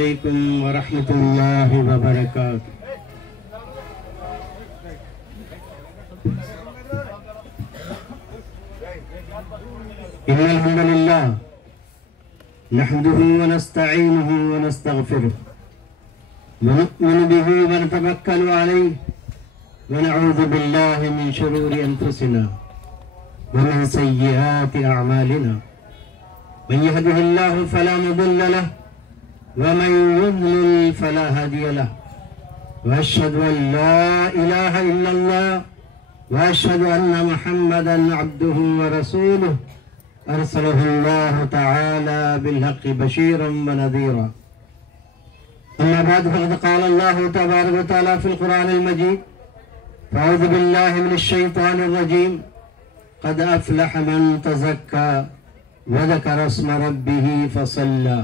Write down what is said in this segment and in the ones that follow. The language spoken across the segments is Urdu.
علیکم ورحمۃ اللہ وبرکاتہ۔ ان الحمد للہ نحمده ونستعینه ونستغفره ونؤمن به ونتوکل علیہ ونعوذ باللہ من شرور انفسنا ومن سیئات اعمالنا من يهده الله فلا مضل له ومن يضلل فلا هادي له وأشهد أن لا إله إلا الله وأشهد أن محمدا عبده ورسوله أرسله الله تعالى بالحق بشيرا ونذيرا أما بعد فقد قال الله تبارك وتعالى في القرآن المجيد فأعوذ بالله من الشيطان الرجيم قد أفلح من تزكى وذكر اسم ربه فصلى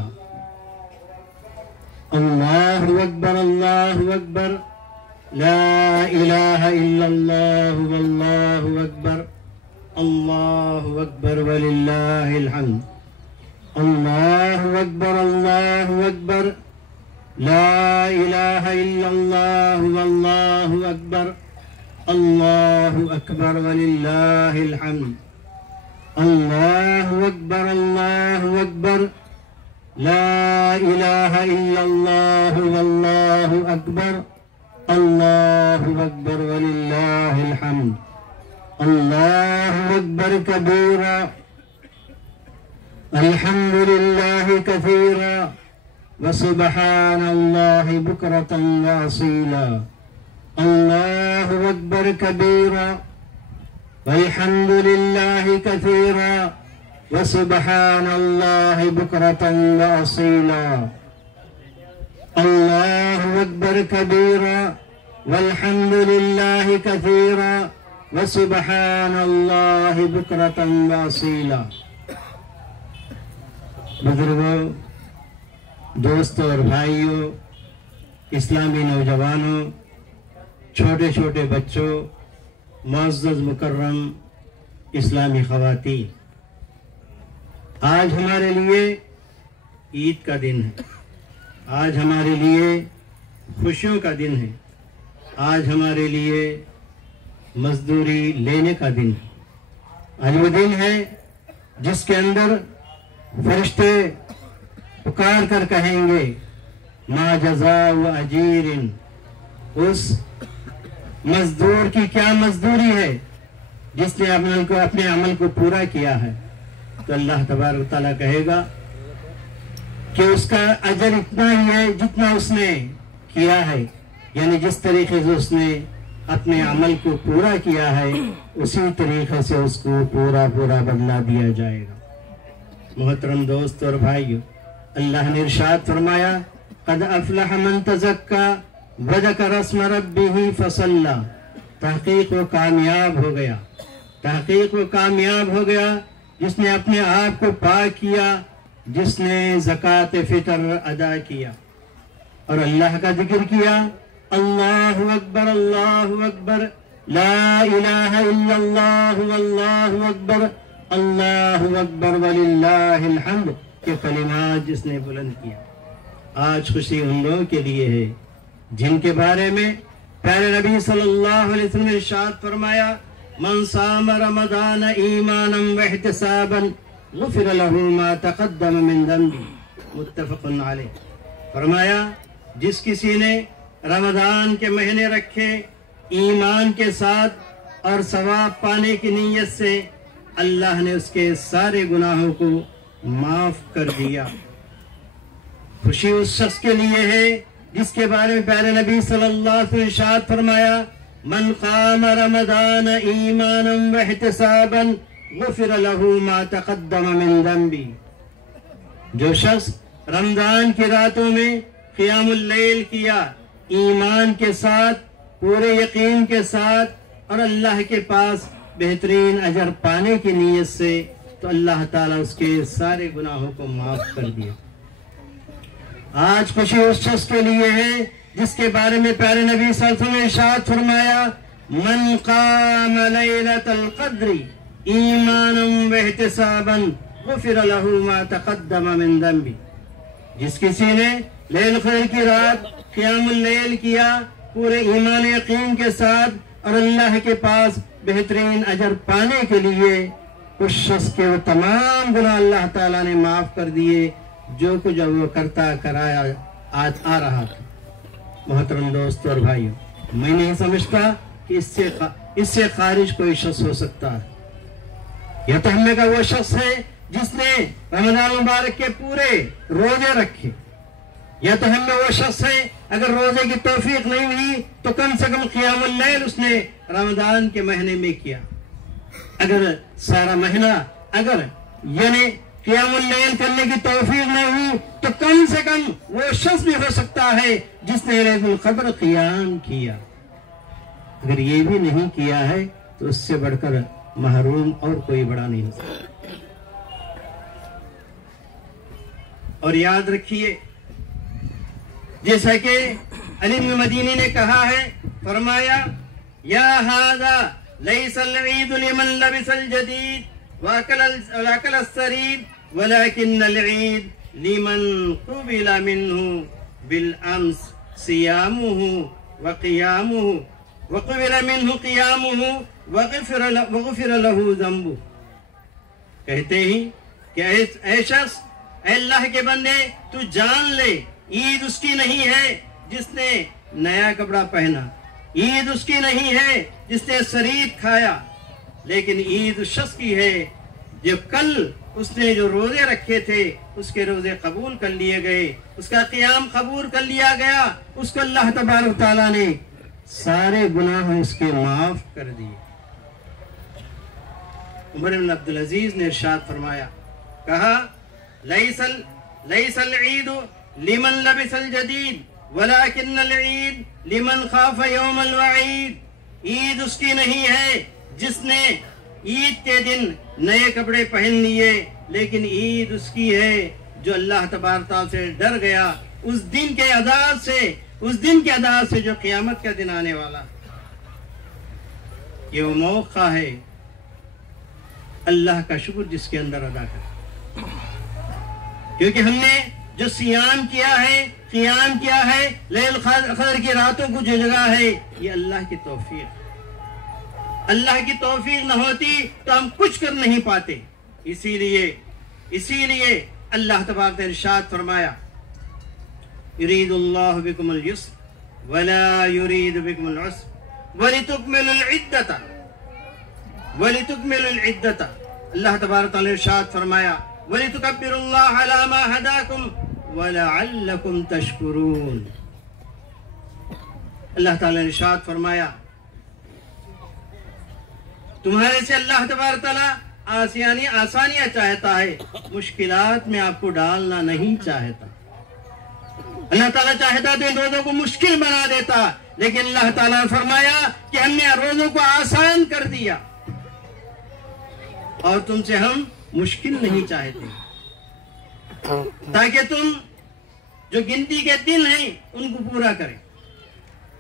اللہ اکبر اللہ اکبر لا الہ الا اللہ واللہ اکبر اللہ اکبر وللہ الحمد اللہ اکبر لا الہ الا اللہ واللہ اکبر اللہ اکبر وللہ الحمد اللہ اکبر لا الہ الا اللہ واللہ اکبر اللہ اکبر وللہ الحمد اللہ اکبر کبیرا الحمد للہ کثیرا وسبحان اللہ بکرۃ واصیلا اللہ اکبر کبیرا والحمد للہ کثیرا وسبحان اللہ بکرۃ واصیلا اللہ اکبر کبیرا والحمد للہ کثیرا وسبحان اللہ بکرۃ واصیلا۔ بزرگوں، دوستوں اور بھائیوں، اسلامی نوجوانوں، چھوٹے چھوٹے بچوں، معزز مکرم اسلامی خواتین، آج ہمارے لیے عید کا دن ہے، آج ہمارے لیے خوشیوں کا دن ہے، آج ہمارے لیے مزدوری لینے کا دن ہے۔ آج وہ دن ہے جس کے اندر فرشتے پکار کر کہیں گے ما جزاء اجیر، اس مزدور کی کیا مزدوری ہے جس نے اپنے عمل کو پورا کیا ہے۔ تو اللہ تبارک و تعالیٰ کہے گا کہ اس کا اجر اتنا ہی ہے جتنا اس نے کیا ہے، یعنی جس طریقے سے اس نے اپنے عمل کو پورا کیا ہے اسی طریقے سے اس کو پورا بدلہ دیا جائے گا۔ محترم دوست اور بھائیو، اللہ نے ارشاد فرمایا قد افلح من تزکا وذکر اسم ربہ فصلی، تحقیق وہ کامیاب ہو گیا جس نے اپنے آپ کو پاک کیا، جس نے زکوٰۃ فطر ادا کیا اور اللہ کا ذکر کیا۔ اللہ اکبر لا الہ الا اللہ واللہ اکبر اللہ اکبر وللہ الحمد کے کلمات جس نے بلند کیا۔ آج خوشی ان لوگوں کے لیے ہے جن کے بارے میں پیارے نبی صلی اللہ علیہ وسلم نے ارشاد فرمایا من صام رمضان ایمانا واحتسابا غفر له ما تقدم من ذنبه، متفق علیہ۔ فرمایا جس کسی نے رمضان کے مہینے رکھے ایمان کے ساتھ اور ثواب پانے کی نیت سے، اللہ نے اس کے سارے گناہوں کو معاف کر دیا۔ خوشی اس شخص کے لیے ہے جس کے بارے میں پیارے نبی صلی اللہ علیہ وسلم نے ارشاد فرمایا من قام رمضان ایمانا واحتسابا غفر له ما تقدم من ذنبه، جو شخص رمضان کی راتوں میں قیام اللیل کیا ایمان کے ساتھ، پورے یقین کے ساتھ اور اللہ کے پاس بہترین اجر پانے کی نیت سے، تو اللہ تعالیٰ اس کے سارے گناہوں کو معاف کر دیا۔ آج خوشی اس شخص کے لیے ہے جس کے بارے میں پیارے نبی صلی اللہ علیہ وسلم نے ارشاد فرمایا من قام لیلۃ القدر ایمانا واحتسابا غفر له ما تقدم من ذنبه، جس کسی نے لیل قدر کی رات قیام اللیل کیا پورے ایمان یقین کے ساتھ اور اللہ کے پاس بہترین اجر پانے کے لیے، اس شخص کے وہ تمام گناہ اللہ تعالیٰ نے معاف کر دیے جو کچھ وہ کرتا کرایا آ رہا تھا۔ محترم دوستو اور بھائیو، میں نہیں سمجھتا کہ اس سے خارج کوئی شخص ہو سکتا ہے۔ یہ تو ہم میں کا وہ شخص ہے جس نے رمضان مبارک کے پورے روزے رکھے، یا تو ہم میں وہ شخص ہے اگر روزے کی توفیق نہیں ہوئی تو کم سے کم قیام اللیل اس نے رمضان کے مہینے میں کیا۔ اگر سارا مہینہ یعنی قیام اللیل کرنے کی توفیق نہیں ہوئی تو کم سے کم وہ شخص بھی ہو سکتا ہے جس نے لیلۃ القدر قیام کیا۔ اگر یہ بھی نہیں کیا ہے تو اس سے بڑھ کر محروم اور کوئی بڑا نہیں ہو سکتا۔ اور یاد رکھیے، جیسا کہ علی بن مدینی نے کہا ہے، فرمایا یا ھذا لیس العید لمن لبس الجدید واکل السرید ولكن العید لمن قبل منه بالامس صیامه وقیامه وقبل منه قیامه وغفر له ذنبه۔ کہتے ہی کہ اے شخص، اے اللہ کے بندے، تو جان لے عید اس کی نہیں ہے جس نے نیا کپڑا پہنا، عید اس کی نہیں ہے جس نے سرید کھایا، لیکن عید اس شخص کی ہے جو کل اس نے جو روزے رکھے تھے اس کے روزے قبول کر لیے گئے، اس کا قیام قبول کر لیا گیا، اس کو اللہ تبارک تعالیٰ نے سارے گناہ اس کے معاف کر دیے۔ عمر بن عبدالعزیز نے ارشاد فرمایا، کہا لیس العید لمن لبس الجدید ولكن العید لمن خاف یوم الوعید۔ عید اس کی نہیں ہے جس نے عید کے دن نئے کپڑے پہن لیے، لیکن عید اس کی ہے جو اللہ تبارک تعالیٰ سے ڈر گیا اس دن کے عذاب سے جو قیامت کا دن آنے والا۔ یہ وہ موقع ہے اللہ کا شکر جس کے اندر ادا کریں، کیونکہ ہم نے جو سیام کیا ہے، قیام کیا ہے، لیل قدر کی راتوں کو جو جگہ ہے، یہ اللہ کی توفیق۔ اللہ کی توفیق نہ ہوتی تو ہم کچھ کر نہیں پاتے۔ اسی لیے اللہ تبارک نے ارشاد فرمایا، یرید اللہ بکم اليسر ولا یرید بکم العسر ولتکملوا العدۃ۔ اللہ تبارک تعالی نے ارشاد فرمایا، وَلِتُكَبِّرُوا اللَّهَ عَلَى مَا هَدَاكُمْ وَلَعَلَّكُمْ تَشْكُرُونَ۔ اللہ تعالی نے ارشاد فرمایا، تمہارے سے اللہ تبارک تعالیٰ آسانیاں چاہتا ہے، مشکلات میں آپ کو ڈالنا نہیں چاہتا۔ اللہ تعالیٰ چاہتا تو ان روزوں کو مشکل بنا دیتا، لیکن اللہ تعالیٰ نے فرمایا کہ ہم نے روزوں کو آسان کر دیا اور تم سے ہم مشکل نہیں چاہتے، تاکہ تم جو گنتی کے دن ہیں ان کو پورا کرے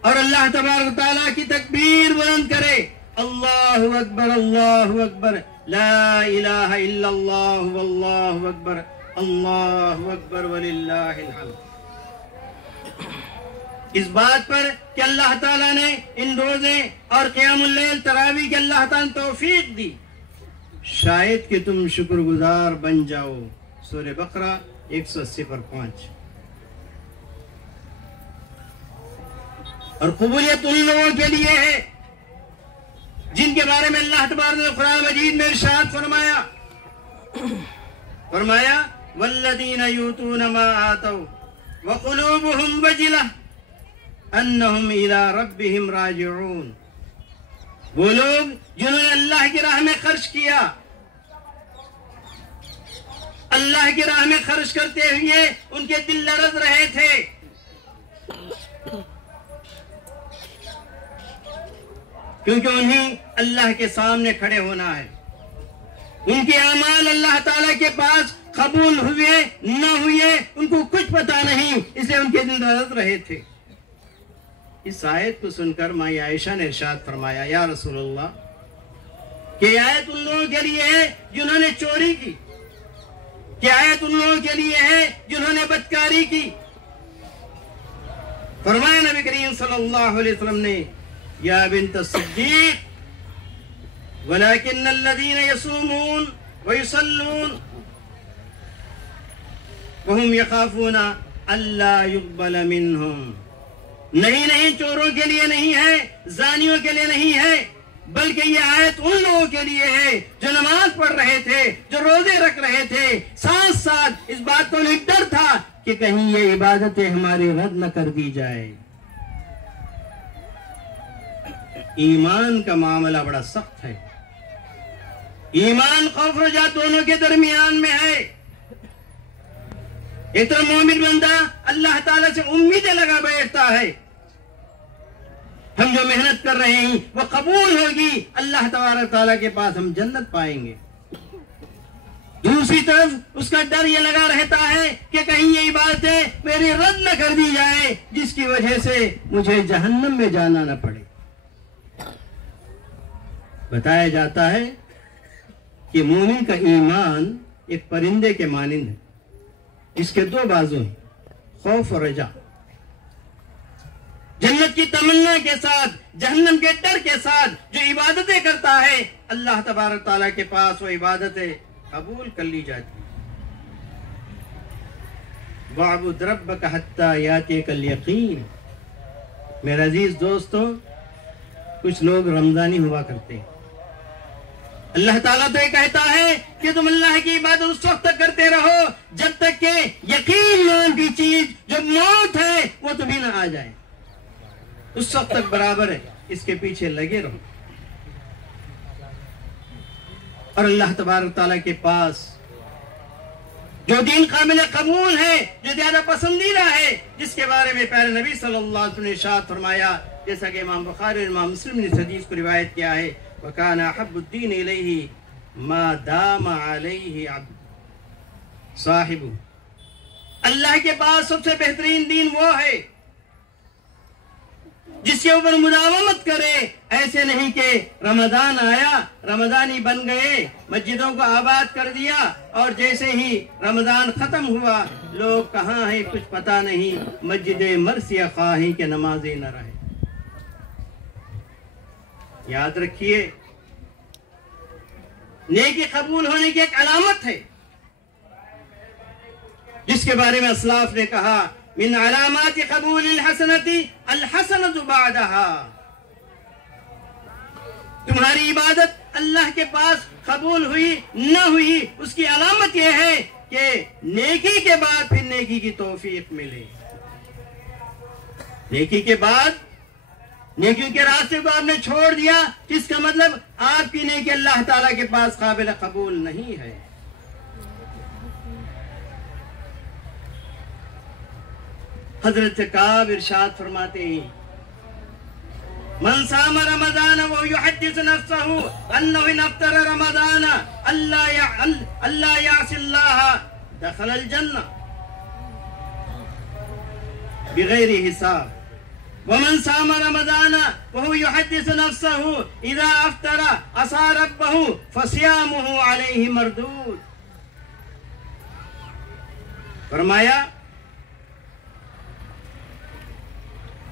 اور اللہ تبارک تعالیٰ کی تکبیر بلند کرے، اللہ اکبر اللہ اکبر، لا الہ الا اللہ واللہ اکبر، اللہ اکبر وللہ الحمد۔ اس بات پر کہ اللہ تعالیٰ نے ان روزے اور قیام اللیل تراویح کے اللہ تعالیٰ نے توفیق دی، شاید کہ تم شکر گزار بن جاؤ۔ سورہ بقرہ 180:5۔ اور قبولیت ان لوگوں کے لیے ہے جن کے بارے میں اللہ تبارک نے قرآن مجید میں ارشاد فرمایا والذین یؤتون ما آتوا وقلوبهم وجلہ انہم الی ربہم راجعون۔ وہ لوگ جنہوں نے اللہ کی راہ میں خرچ کیا، اللہ کی راہ میں خرچ کرتے ہوئے ان کے دل لرز رہے تھے، کیونکہ انہیں اللہ کے سامنے کھڑے ہونا ہے، ان کے اعمال اللہ تعالیٰ کے پاس قبول ہوئے نہ ہوئے ان کو کچھ پتا نہیں، اس لیے ان کے دل لرز رہے تھے۔ اس آیت کو سن کر ماں عائشہ نے ارشاد فرمایا، یا رسول اللہ، کہ آیت ان لوگوں کے لیے ہے جنہوں نے چوری کی، کہ آیت ان لوگوں کے لیے ہے جنہوں نے بدکاری کی، فرمایا نبی کریم صلی اللہ علیہ وسلم نے یا بنت الصدیق ولكن الذين يصومون ويصلون وهم يخافون الا يقبل منهم نہیں چوروں کے لیے نہیں ہے، زانیوں کے لیے نہیں ہے، بلکہ یہ آیت ان لوگوں کے لیے ہے جو نماز پڑھ رہے تھے، جو روزے رکھ رہے تھے، ساتھ ساتھ اس بات کو انہیں ڈر تھا کہ کہیں یہ عبادتیں ہماری رد نہ کر دی جائے۔ ایمان کا معاملہ بڑا سخت ہے، ایمان خوف رجا دونوں کے درمیان میں ہے۔ ایک تو مومن بندہ اللہ تعالیٰ سے امیدیں لگا بیٹھتا ہے، ہم جو محنت کر رہے ہیں وہ قبول ہوگی، اللہ تبارک تعالیٰ کے پاس ہم جنت پائیں گے۔ دوسری طرف اس کا ڈر یہ لگا رہتا ہے کہ کہیں یہ عبادتیں میری رد نہ کر دی جائے، جس کی وجہ سے مجھے جہنم میں جانا نہ پڑے۔ بتایا جاتا ہے کہ مومن کا ایمان ایک پرندے کے مانند ہے، اس کے دو بازو ہیں، خوف اور رجا۔ جنت کی تمنا کے ساتھ، جہنم کے ڈر کے ساتھ جو عبادتیں کرتا ہے، اللہ تبارک تعالیٰ کے پاس وہ عبادتیں قبول کر لی جاتی ہیں۔ وَاعْبُدْ رَبَّكَ حَتَّى يَأْتِيَكَ الْيَقِينُ۔ میرے عزیز دوستو، کچھ لوگ رمضانی ہوا کرتے ہیں، اللہ تعالیٰ تو یہ کہتا ہے کہ تم اللہ کی عبادت اس وقت تک کرتے رہو جب تک کہ یقین نام کی چیز جو موت ہے وہ تمہیں نہ آ جائے، اس وقت تک برابر ہے، اس کے پیچھے لگے رہو۔ اور اللہ تبارک تعالیٰ کے پاس جو دین قابل قبول ہے، جو زیادہ پسندیدہ ہے، جس کے بارے میں پیارے نبی صلی اللہ علیہ وسلم نے ارشاد فرمایا، جیسا کہ امام بخاری اور امام مسلم نے اس حدیث کو روایت کیا ہے، وَكَانَ أَحَبُّ الدِّينِ إِلَيْهِ مَا دَامَ عَلَيْهِ عَبْدٌ صاحب۔ اللہ کے پاس سب سے بہترین دین وہ ہے جس کے اوپر مداومت کرے، ایسے نہیں کہ رمضان آیا، رمضانی بن گئے، مسجدوں کو آباد کر دیا، اور جیسے ہی رمضان ختم ہوا لوگ کہاں ہیں کچھ پتہ نہیں، مسجد مرثیہ خواہی کے نمازی نہ رہے۔ یاد رکھیے، نیکی قبول ہونے کی ایک علامت ہے جس کے بارے میں اسلاف نے کہا من علامات قبول الحسنۃ الحسنۃ بعدها۔ تمہاری عبادت اللہ کے پاس قبول ہوئی نہ ہوئی، اس کی علامت یہ ہے کہ نیکی کے بعد پھر نیکی کی توفیق ملے۔ نیکی کے بعد نیکی کے راستے کو آپ نے چھوڑ دیا، جس کا مطلب آپ کی نیکی اللہ تعالیٰ کے پاس قابل قبول نہیں ہے۔ حضرت کعب ارشاد فرماتے ہیں من صام رمضان وهو يحدث نفسه انه ان افطر رمضان الا يعصي الله دخل الجنة بغير حساب، ومن صام رمضان وهو يحدث نفسه اذا افطر عصى ربه فصيامه عليه مردود۔ فرمایا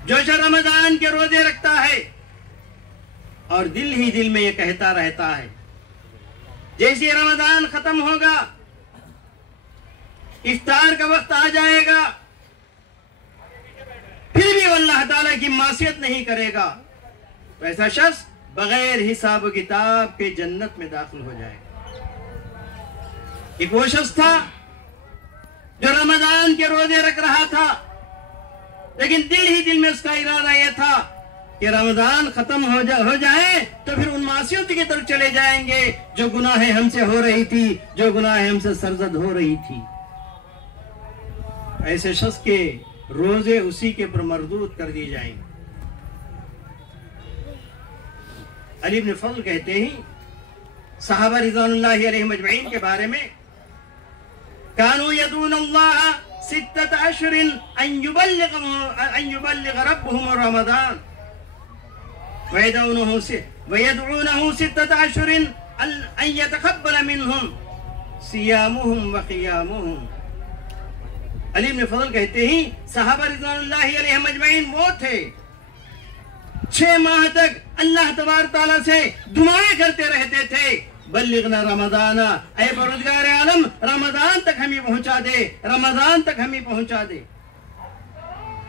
جو شخص رمضان کے روزے رکھتا ہے اور دل ہی دل میں یہ کہتا رہتا ہے جیسے رمضان ختم ہوگا، افطار کا وقت آ جائے گا، پھر بھی وہ اللہ تعالیٰ کی معصیت نہیں کرے گا، تو ایسا شخص بغیر حساب و کتاب کے جنت میں داخل ہو جائے گا۔ ایک وہ شخص تھا جو رمضان کے روزے رکھ رہا تھا، لیکن دل ہی دل میں اس کا ارادہ یہ تھا کہ رمضان ختم ہو جائے تو پھر ان معصیت کی طرف چلے جائیں گے جو گناہیں ہم سے ہو رہی تھی، جو گناہیں ہم سے سرزد ہو رہی تھی۔ ایسے شخص کے روزے اسی کے پر مردود کر دی جائیں گے۔ علی بن فضل کہتے ہیں صحابہ رضوان اللہ علیہم اجمعین کے بارے میں، کانوا یدعون اللہ 6 اشہر ان یبلغ ربهم رمضان ویدعونہ 6 اشہر ان یتقبل منہم صیامہم وقیامہم۔ علی بن فضل کہتے ہیں صحابہ رضوان اللہ علیہم اجمعین وہ تھے 6 ماہ تک اللہ تبارک تعالیٰ سے دعائیں کرتے رہتے تھے، بلغنا رمضان، اے پروردگار عالم رمضان تک ہمیں پہنچا دے، رمضان تک ہمیں پہنچا دے۔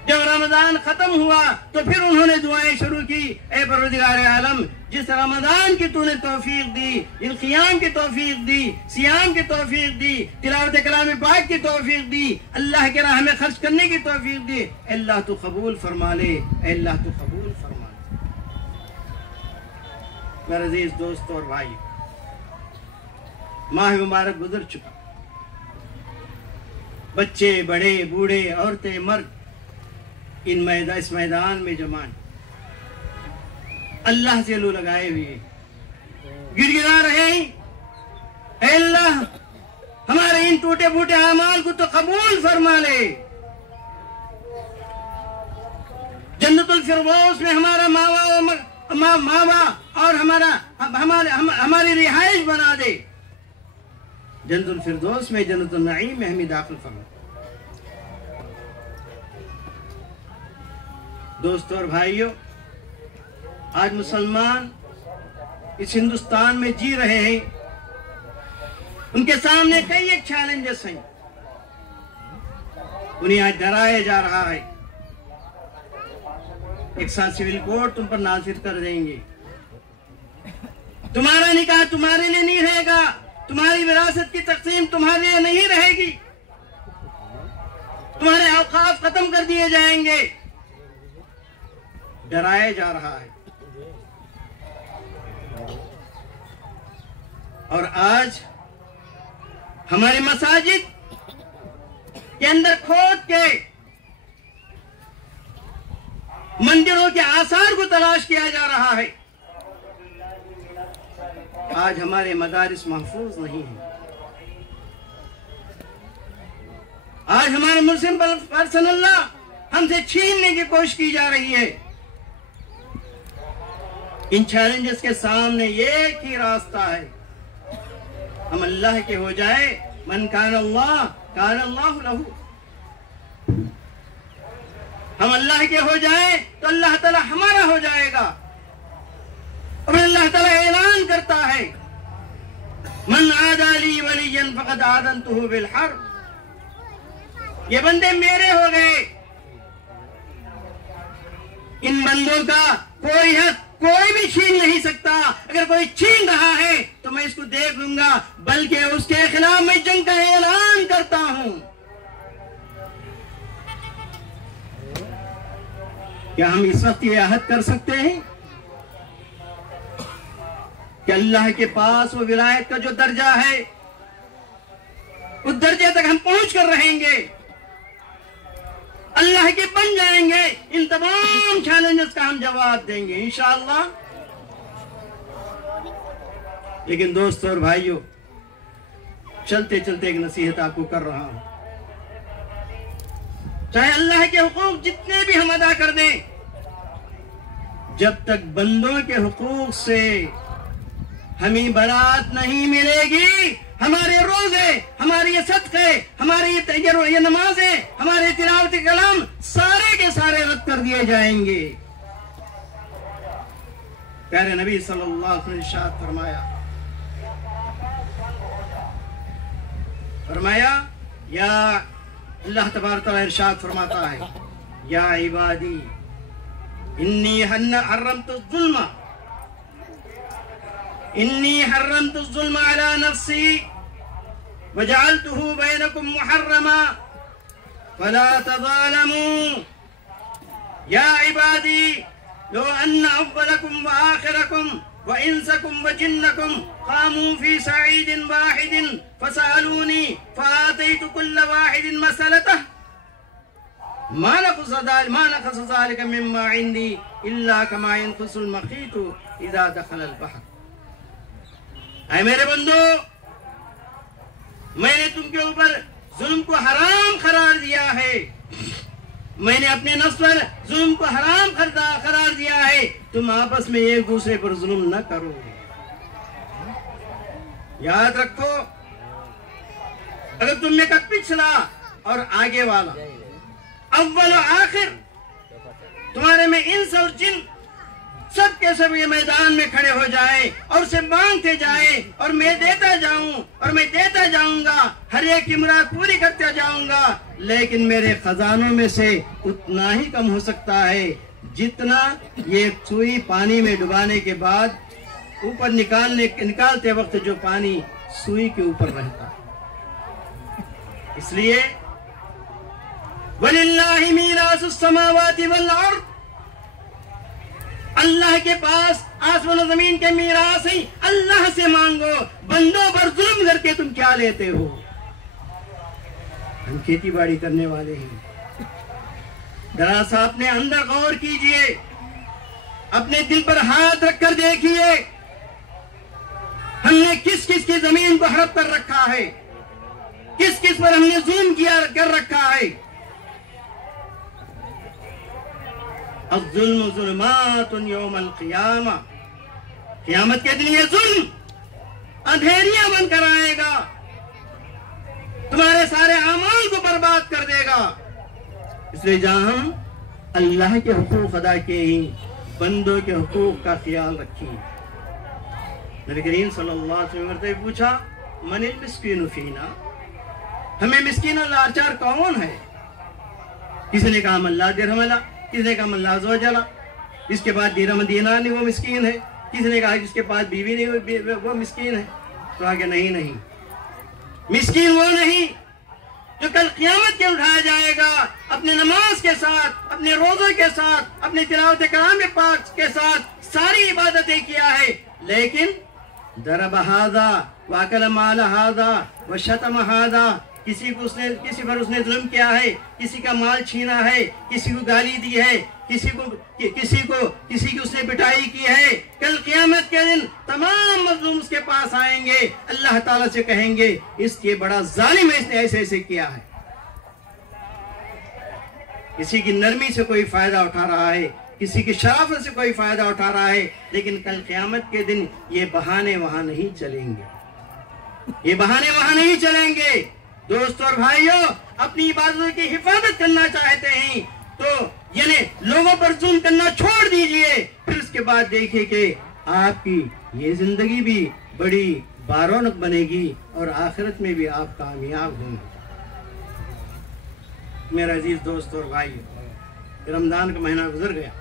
جب رمضان ختم ہوا تو پھر انہوں نے دعائیں شروع کی، اے پروردگار عالم جس رمضان کی تو نے توفیق دی، ان قیام کی توفیق دی، سیام کی توفیق دی، تلاوت کلام پاک کی توفیق دی، اللہ کے راہ میں خرچ کرنے کی توفیق دی، اے اللہ تو قبول فرما لے، اے اللہ تو قبول فرما لے۔ میرے عزیز دوست اور بھائی، ماہ مبارک گزر چکا، بچے بڑے بوڑھے عورتیں مرد اس میدان میں جمع اللہ سے لو لگائے ہوئے گر گرا رہے ہیں، اے اللہ ہمارے ان ٹوٹے پھوٹے اعمال کو تو قبول فرما لے، جنت الفردوس میں ہمارا ماوا اور ہماری رہائش بنا دے، جنت الفردوس میں جنت النعیم میں ہمیں داخل فرما۔ دوستو اور بھائیو، آج مسلمان اس ہندوستان میں جی رہے ہیں، ان کے سامنے کئی ایک چیلنجز ہیں، انہیں آج ڈرایا جا رہا ہے، ایک ساتھ سول کوڈ تم پر نافذ کر دیں گے، تمہارا نکاح تمہارے لیے نہیں رہے گا، تمہاری وراثت کی تقسیم تمہارے لیے نہیں رہے گی، تمہارے اوقاف ختم کر دیے جائیں گے، ڈرایا جا رہا ہے۔ اور آج ہمارے مساجد کے اندر کھود کے مندروں کے آثار کو تلاش کیا جا رہا ہے، آج ہمارے مدارس محفوظ نہیں ہیں، آج ہمارے مسلم پرسن اللہ ہم سے چھیننے کی کوشش کی جا رہی ہے۔ ان چیلنجز کے سامنے ایک ہی راستہ ہے، ہم اللہ کے ہو جائے، من کان اللہ کان اللہ لہو، ہم اللہ کے ہو جائیں تو اللہ تعالی ہمارا ہو جائے گا، اور اللہ تعالی اعلان کرتا ہے من عادی لی ولیا فقد آذنتہ بالحرب، یہ بندے میرے ہو گئے، ان بندوں کا کوئی حق کوئی بھی چھین نہیں سکتا، اگر کوئی چھین رہا ہے تو میں اس کو دیکھ لوں گا، بلکہ اس کے خلاف میں جنگ کا اعلان کرتا ہوں۔ کیا ہم اس وقت یہ عہد کر سکتے ہیں کہ اللہ کے پاس وہ ولایت کا جو درجہ ہے اس درجے تک ہم پہنچ کر رہیں گے، اللہ کے بن جائیں گے، ان تمام چیلنجز کا ہم جواب دیں گے انشاءاللہ۔ لیکن دوستو اور بھائیو، چلتے چلتے ایک نصیحت آپ کو کر رہا ہوں، چاہے اللہ کے حقوق جتنے بھی ہم ادا کر دیں، جب تک بندوں کے حقوق سے ہمیں برات نہیں ملے گی، ہمارے روزے، ہماری یہ صدقے، ہماری یہ نمازیں، ہمارے تلاوت کلام سارے کے سارے رد کر دیے جائیں گے۔ پیارے نبی صلی اللہ علیہ وسلم نے ارشاد فرمایا یا اللہ تبارک تعالیٰ ارشاد فرماتا ہے، یا عبادی انی حرمت الظلم على نفسی وجعلته بینکم محرما فلا تظالموا یا عبادی لو ان اولکم وآخرکم وانسکم وجنکم قاموا فی سعید واحد فسألونی فآتیت کل واحد مسألته ما نقص ذلك مما عندي الا كما ينقص المخيط اذا دخل البحر۔ اے میرے بندو، میں نے تم کے اوپر ظلم کو حرام قرار دیا ہے، میں نے اپنے نفس پر ظلم کو حرام قرار دیا ہے، تم آپس میں ایک دوسرے پر ظلم نہ کرو۔ یاد رکھو، اگر تم میں کا پچھلا اور آگے والا، اول و آخر، تمہارے میں انس اور جن سب کے سب یہ میدان میں کھڑے ہو جائے اور اسے مانگتے جائیں، اور میں دیتا جاؤں اور میں دیتا جاؤں گا، ہر ایک کی مراد پوری کرتا جاؤں گا، لیکن میرے خزانوں میں سے اتنا ہی کم ہو سکتا ہے جتنا یہ سوئی پانی میں ڈبانے کے بعد اوپر نکالتے وقت جو پانی سوئی کے اوپر رہتا ہے۔ اس لیے وَلِلَّهِ مِيرَاثُ السَّمَاوَاتِ وَالْأَرْضِ، اللہ کے پاس آسمان و زمین کے میراث ہیں، اللہ سے مانگو۔ بندوں پر ظلم کر کے تم کیا لیتے ہو؟ ہم کھیتی باڑی کرنے والے ہیں، ذرا سا اپنے اندر غور کیجئے، اپنے دل پر ہاتھ رکھ کر دیکھیے، ہم نے کس کس کی زمین کو ہڑپ کر رکھا ہے، کس کس پر ہم نے ظلم کر رکھا ہے۔ الظلم ظلمات یوم القیامہ، قیامت کے دن یہ ظلم اندھیریاں بن کر آئے گا، تمہارے سارے اعمال کو برباد کر دے گا۔ اس لیے جہاں ہم اللہ کے حقوق ادا کیے ہی بندوں کے حقوق کا خیال رکھیں۔ نبی کریم صلی اللہ علیہ وسلم نے پوچھا من المسکین فینا، ہمیں مسکین اور لاچار کون ہے؟ کسی نے کہا اللہ درہم اللہ، کسی نے کہا اللہ عز و جل، جس کے بعد درہم دینار نہیں وہ مسکین ہے، کسی نے کہا جس کے پاس بیوی نہیں وہ مسکین ہے۔ تو آگے نہیں، مسکین وہ نہیں جو کل قیامت کے اٹھایا جائے گا اپنے نماز کے ساتھ، اپنے روزوں کے ساتھ، اپنے تلاوت کلام پاک کے ساتھ ساری عبادتیں کیا ہے، لیکن ضرب ھذا واکل مال ھذا وشتم ھذا، کسی پر اس نے ظلم کیا ہے، کسی کا مال چھینا ہے، کسی کو گالی دی ہے، کسی کی اس نے پٹائی کی ہے، کل قیامت کے دن تمام مظلوم اس کے پاس آئیں گے، اللہ تعالیٰ سے کہیں گے اس یہ بڑا ظالم ہے، اس نے ایسے کیا ہے۔ کسی کی نرمی سے کوئی فائدہ اٹھا رہا ہے، کسی کی شرافت سے کوئی فائدہ اٹھا رہا ہے، لیکن کل قیامت کے دن یہ بہانے وہاں نہیں چلیں گے، یہ بہانے وہاں نہیں چلیں گے۔ دوستو اور بھائیوں، اپنی عبادتوں کی حفاظت کرنا چاہتے ہیں تو یعنی لوگوں پر ظلم کرنا چھوڑ دیجئے، پھر اس کے بعد دیکھیں کہ آپ کی یہ زندگی بھی بڑی بارونق بنے گی اور آخرت میں بھی آپ کامیاب ہوں گے۔ میرا عزیز دوست اور بھائیو، رمضان کا مہینہ گزر گیا،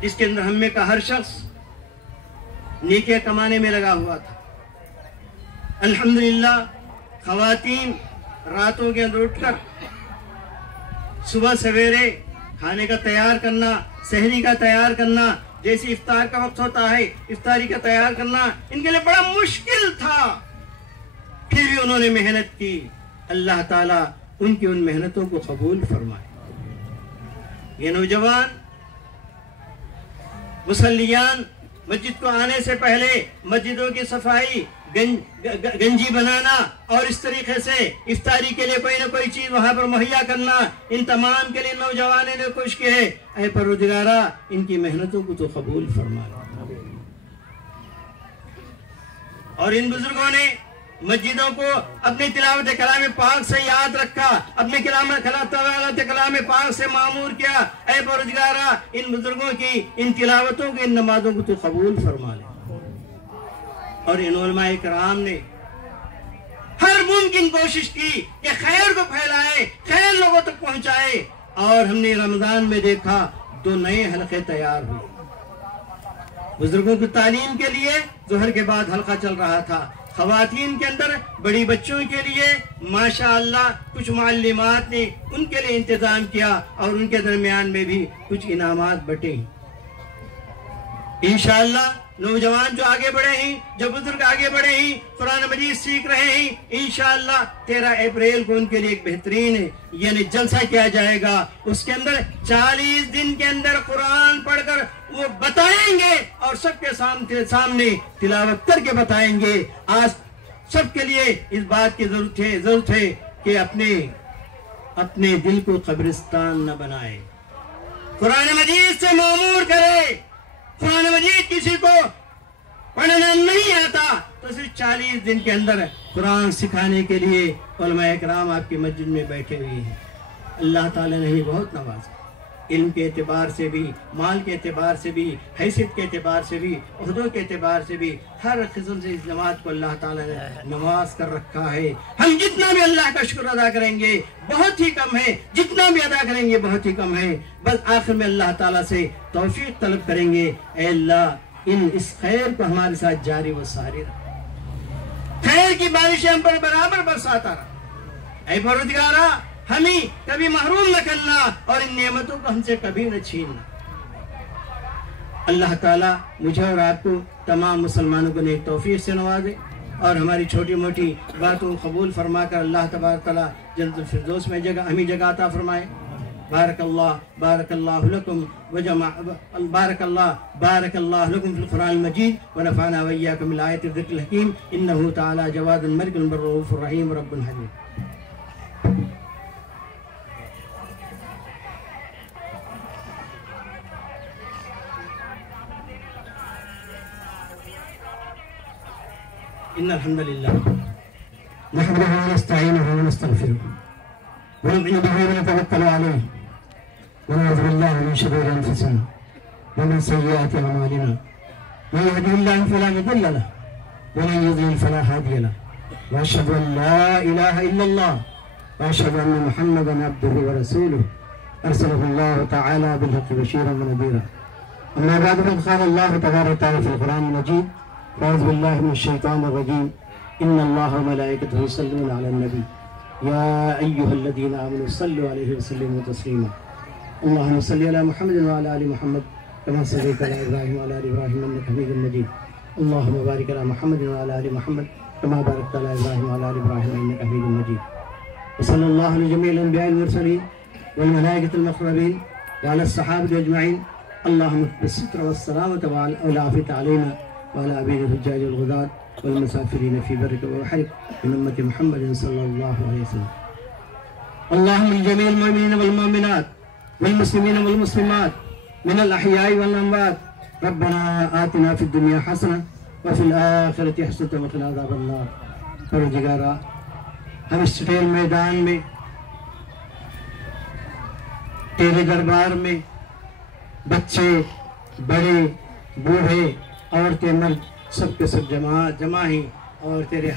جس کے اندر ہم میں کا ہر شخص نیکیاں کمانے میں لگا ہوا تھا۔ الحمدللہ خواتین راتوں کے اندر اٹھ کر صبح سویرے کھانے کا تیار کرنا، سحری کا تیار کرنا، جیسے افطار کا وقت ہوتا ہے افطاری کا تیار کرنا ان کے لیے بڑا مشکل تھا، پھر بھی انہوں نے محنت کی۔ اللہ تعالیٰ ان کی ان محنتوں کو قبول فرمائے۔ یہ نوجوان مصلیان مسجد کو آنے سے پہلے مسجدوں کی صفائی، گنجی بنانا اور اس طریقے سے افطاری کے لیے کوئی نہ کوئی چیز وہاں پر مہیا کرنا، ان تمام کے لیے نوجوانوں نے کوشش کی ہے۔ اے پروردگارہ ان کی محنتوں کو تو قبول فرما۔ اور ان بزرگوں نے مسجدوں کو اپنی تلاوت کلام پاک سے یاد رکھا، اپنے تلاوت کلام پاک سے معمور کیا۔ اے پروردگارہ ان بزرگوں کی ان تلاوتوں کی ان نمازوں کو تو قبول فرما لے۔ اور ان علماء کرام نے ہر ممکن کوشش کی کہ خیر کو پھیلائے، خیر لوگوں تک پہنچائے، اور ہم نے رمضان میں دیکھا 2 نئے حلقے تیار ہوئے۔ بزرگوں کی تعلیم کے لیے ظہر کے بعد حلقہ چل رہا تھا، خواتین کے اندر بڑی بچوں کے لیے ماشاءاللہ کچھ معلمات نے ان کے لیے انتظام کیا اور ان کے درمیان میں بھی کچھ انعامات بٹے۔ انشاءاللہ نوجوان جو آگے بڑھے ہیں، جو بزرگ آگے بڑھے ہیں، قرآن مجید سیکھ رہے ہیں، انشاءاللہ 13 اپریل کو ان کے لیے ایک بہترین یعنی جلسہ کیا جائے گا۔ اس کے اندر 40 دن کے اندر قرآن پڑھ کر وہ بتائیں گے اور سب کے سامنے تلاوت کر کے بتائیں گے۔ آج سب کے لیے اس بات کی ضرورت ہے کہ اپنے دل کو قبرستان نہ بنائے، قرآن مجید سے معمور کرے۔ قرآن مجید کسی کو پڑھنا نہیں آتا تو تو صرف 40 دن کے اندر قرآن سکھانے کے لیے علماء اکرام آپ کی مسجد میں بیٹھے ہوئے ہیں۔ اللہ تعالیٰ نے ہمیں بہت نوازا، علم کے اعتبار سے بھی، مال کے اعتبار سے بھی، حیثیت کے اعتبار سے بھی، عہدوں کے اعتبار سے بھی، ہر قسم سے اس جماعت کو اللہ تعالیٰ نے نواز کر رکھا ہے۔ ہم جتنا بھی اللہ کا شکر ادا کریں گے بہت ہی کم ہے، جتنا بھی ادا کریں گے بہت ہی کم ہے۔ بس آخر میں اللہ تعالیٰ سے توفیق طلب کریں گے، اے اللہ اس خیر کو ہمارے ساتھ جاری و ساری رکھ، خیر کی بارشیں ہم پر برابر برساتا رہا، اے پروردگارا ہمیں کبھی محروم نہ کرنا اور ان نعمتوں کو ہم سے کبھی نہ چھیننا۔ اللہ تعالیٰ مجھے اور آپ کو تمام مسلمانوں کو نیک توفیق سے نوازے اور ہماری چھوٹی موٹی باتوں کو قبول فرما کر اللہ تبارک تعالیٰ جنت الفردوس میں ہمیں جگہ عطا فرمائے۔ بارک اللہ لکم وجمع بارک اللہ لکم فی القرآن المجید ونفعنا وإیاکم بالآیات الذکر الحکیم انہ تعالی جواد ملک بر رؤوف الرحیم رب حلیم۔ إن الحمد لله نحمده ونستعينه ونستغفره ونؤمن به ونتوكل عليه ونعوذ بالله من شرور أنفسنا ومن سيئات أعمالنا من يهده الله فلا مضل له ومن يضلل فلا هادي له وأشهد أن لا إله إلا الله وأشهد أن محمدا عبده ورسوله أرسله الله تعالى بالحق بشيرا ونذيرا أما بعد فقد قال الله تبارك وتعالى في القرآن المجيد أعوذ بالله من الشيطان الرجيم إن الله وملائكته يصلون على النبي يا أيها الذين آمنوا صلوا عليه وسلموا تسليما اللهم صل على محمد وعلى آل محمد كما صليت على إبراهيم وعلى آل إبراهيم إنك حميد مجيد اللهم بارك على محمد وعلى آل محمد كما باركت على إبراهيم وعلى آل إبراهيم إنك حميد مجيد وصلى الله على جميع الأنبياء المرسلين والملائكة المقربين وعلى الصحابة أجمعين اللهم بالستر والسلامة والعافية علينا وعلى عبيد الحجاج والغداة والمسافرين في برك وبحرك من أمة محمد صلى الله عليه وسلم اللهم لجميع المؤمنين والمؤمنات والمسلمين والمسلمات من الأحياء والأموات ربنا آتنا في الدنيا حسنة وفي الآخرة حسنة وقنا عذاب النار۔ پروردگارا ہم اس سٹیل میدان میں تیرے دربار میں بچے بڑے بوڑھے عورتیں مرد سب کے سب جمع ہیں اور تیرے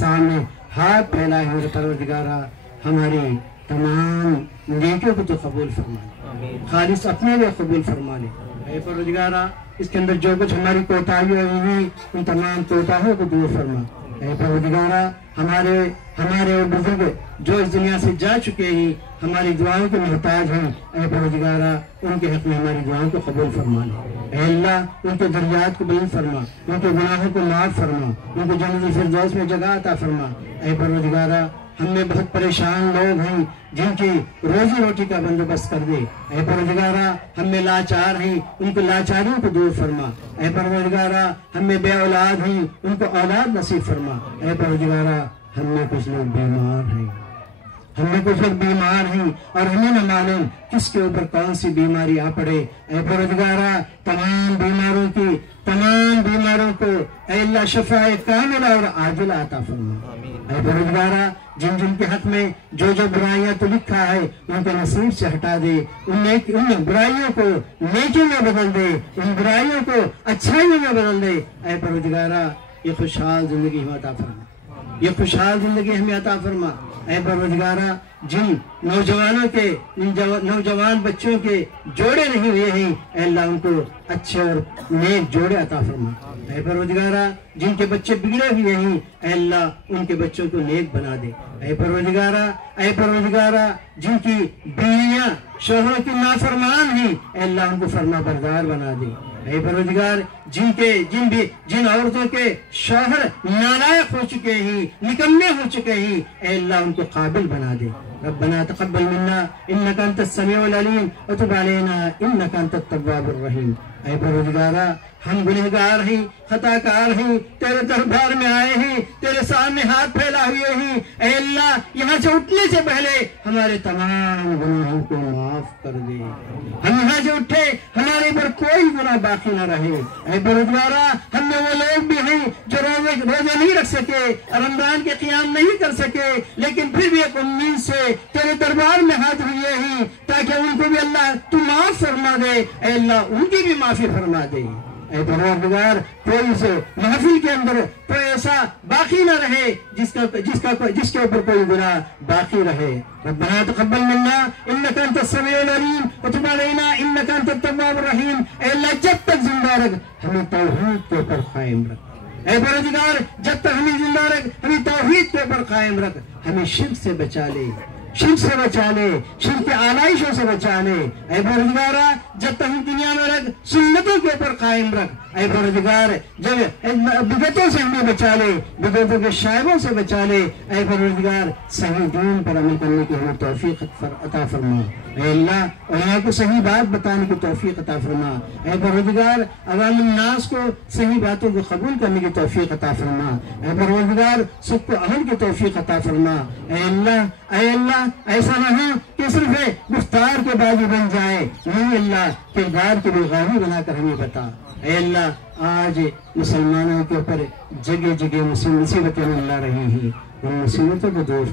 سامنے ہاتھ پھیلائے ہوئے پروردگارا ہماری تمام نیکیوں کو تو قبول فرما لے، خالص اپنے لیے قبول فرما لے۔ اے پروردگارا اس کے اندر جو کچھ ہماری کوتاہیاں ہوئی ان تمام کوتاہیوں کو دور فرما۔ اے پروردگارا ہمارے وہ بزرگ جو اس دنیا سے جا چکے ہیں ہماری دعاؤں کے محتاج ہیں، اے پروردگارا ان کے حق میں ہماری دعاؤں کو قبول فرما لے۔ اے اللہ ان کے درجات کو بلند فرما، ان کے گناہوں کو معاف فرما، ان کو جنت الفردوس میں جگہ عطا فرما۔ اے پروردگارا ہم میں بہت پریشان لوگ ہیں جن کی روزی روٹی کا بندوبست کر دے۔ اے پروردگارا ہم میں لاچار ہیں ان کو لاچاریوں کو دور فرما۔ اے پروردگارا ہم میں بے اولاد ہیں ان کو اولاد نصیب فرما۔ اے پروردگارا ہم میں کچھ لوگ بیمار ہیں اور ہمیں نہ معلوم کس کے اوپر کون سی بیماری آ پڑے۔ اے پروردگارا تمام بیماروں کو اے اللہ شفاء کاملہ اور عاجلہ عطا فرما۔ اے پروردگارا جن کے حق میں جو برائیاں تو لکھا ہے ان کے نصیب سے ہٹا دے، ان برائیوں کو نیکی میں بدل دے، ان برائیوں کو اچھائیوں میں بدل دے۔ اے پروردگارا یہ خوشحال زندگی ہمیں عطا فرما، یہ خوشحال زندگی ہمیں عطا فرما۔ اے پروردگارا جن نوجوان بچوں کے جوڑے نہیں ہوئے ہیں اے اللہ ان کو اچھے اور نیک جوڑے عطا فرما۔ اے پروردگارا جن کے بچے بگڑے ہوئے ہیں اے اللہ ان کے بچوں کو نیک بنا دے۔ اے پروردگارا جن کی بیویاں شوہروں کی نافرمان ہیں اے اللہ ان کو فرما بردار بنا دے۔ اے پروردگار جن عورتوں کے شوہر نالائق ہو چکے ہیں، نکمے ہو چکے ہیں اے اللہ ان کو قابل بنا دے۔ ربنا تقبل منا انك انت السميع العليم وتب علينا انك انت التواب الرحیم۔ اے پروردگارا ہم گنہگار ہیں، خطا کار ہیں، تیرے دربار میں آئے ہیں، تیرے سامنے ہاتھ پھیلا ہوئے ہیں۔ اے اللہ یہاں سے اٹھنے سے پہلے ہمارے تمام گناہوں کو معاف کر دے۔ ہم یہاں سے اٹھے ہمارے پر کوئی گناہ باقی نہ رہے۔ اے پروردگارا ہم میں وہ لوگ بھی ہیں جو روزے نہیں رکھ سکے، رمضان کے قیام نہیں کر سکے، لیکن پھر بھی ایک امید سے تیرے دربار میں حاضر ہوئے ہیں تاکہ ان کو بھی اللہ تو معاف فرما دے۔ اے اللہ ان کی بھی معافی فرما دے۔ اے پروردگار کوئی سے محفل کے اندر کوئی ایسا باقی نہ رہے جس کے اوپر کوئی گناہ باقی رہے۔ ربنا تقبل منا انك انت السميع العليم وتب علينا انك انت التواب الرحیم۔ اے اللہ جب تک زندہ رکھ ہمیں توحید کے اوپر قائم رکھ۔ اے پروردگار جب تک ہمیں زندہ رکھ ہمیں توحید کے اوپر قائم رکھ، ہمیں شرک سے بچا لے، شرک سے بچا لے، شرک کے آلائشوں سے بچا لے۔ اے پروردگارا جب تک ہم دنیا میں رکھ سنتوں کے اوپر قائم رکھ۔ اے پروردگار جب بدعتوں سے ہمیں بچا لے، بدعتوں کے شائبوں سے بچا لے۔ اے پروردگار صحیح دین پر عمل کرنے کی ہمیں توفیق عطا فرما۔ اے اللہ علماء کو صحیح بات بتانے کی توفیق عطا فرما۔ اے پروردگار عوام الناس کو صحیح باتوں کو قبول کرنے کی توفیق عطا فرما۔ اے پروردگار سب کو عمل کی توفیق عطا فرما۔ اے اللہ ایسا نہ ہو کہ صرف گفتار کے بازی بن جائے، نہیں اللہ کردار کے بھی غازی بنا کر ہمیں بتا۔ اے اللہ آج مسلمانوں کے اوپر جگہ جگہ مصیبتیں ملا رہی ہیں، ان مصیبتوں کو دور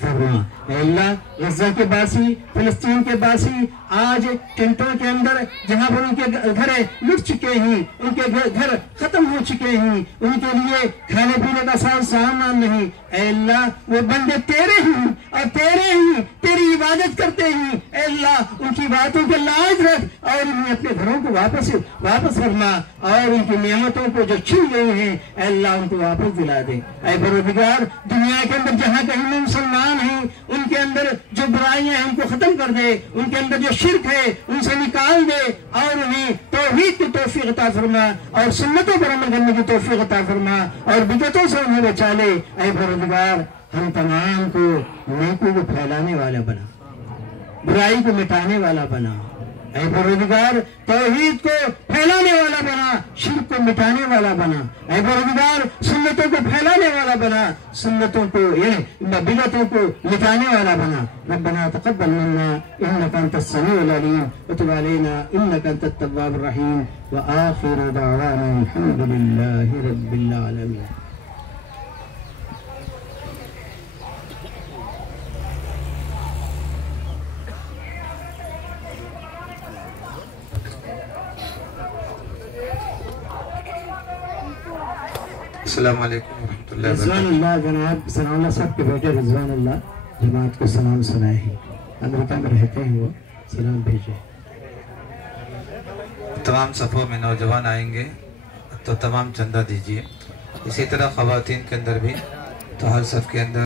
فرما۔ اے اللہ غزہ کے باسی، فلسطین کے باسی آج ٹینٹوں کے اندر جہاں پر ان کے گھر لٹ چکے ہیں، ان کے گھر ختم ہو چکے ہیں، ان کے لیے کھانے پینے کا سامان نہیں۔ اے اللہ وہ بندے تیرے ہیں اور تیرے ہی تیری عبادت کرتے ہیں۔ اے اللہ ان کی باتوں کے لاج رکھ اور انہیں اپنے گھروں کو واپس فرما، اور ان کی نعمتوں کو جو چھن گئی ہیں اے اللہ ان کو واپس دلا دے۔ اے پروردگار دنیا کے اندر جہاں کہیں میں مسلمان ہیں ان کے اندر جو برائیاں ہیں ان کو ختم کر دے، ان کے اندر جو شرک ہے ان سے نکال دے، اور انہیں توحید کی توفیق عطا فرما اور سنتوں پر عمل کرنے کی توفیق عطا فرما اور بدعتوں سے انہیں بچا لے۔ اے پروردگار ہم تمام کو نیکی کو پھیلانے والا بنا، برائی کو مٹانے والا بنا۔ اے پروردگار توحید کو پھیلانے والا بنا، شرک کو مٹانے والا بنا۔ اے پروردگار سنتوں کو پھیلانے والا بنا، سنتوں کو بدعتوں کو مٹانے والا بنا۔ ربنا تقبل منا انك انت السميع العليم وتب علينا انك انت التواب الرحيم واخر دعوانا الحمد لله رب العالمين۔ السلام علیکم ورحمۃ اللہ رضوان وبرکاتہ۔ اللہ جناب ثناء اللہ صاحب کے بیٹے رضوان اللہ جماعت کو سلام سنائے ہیں، امریکہ میں رہتے ہیں، وہ سلام بھیجے۔ تمام صفوں میں نوجوان آئیں گے تو تمام چندہ دیجیے، اسی طرح خواتین کے اندر بھی تو ہر صف کے اندر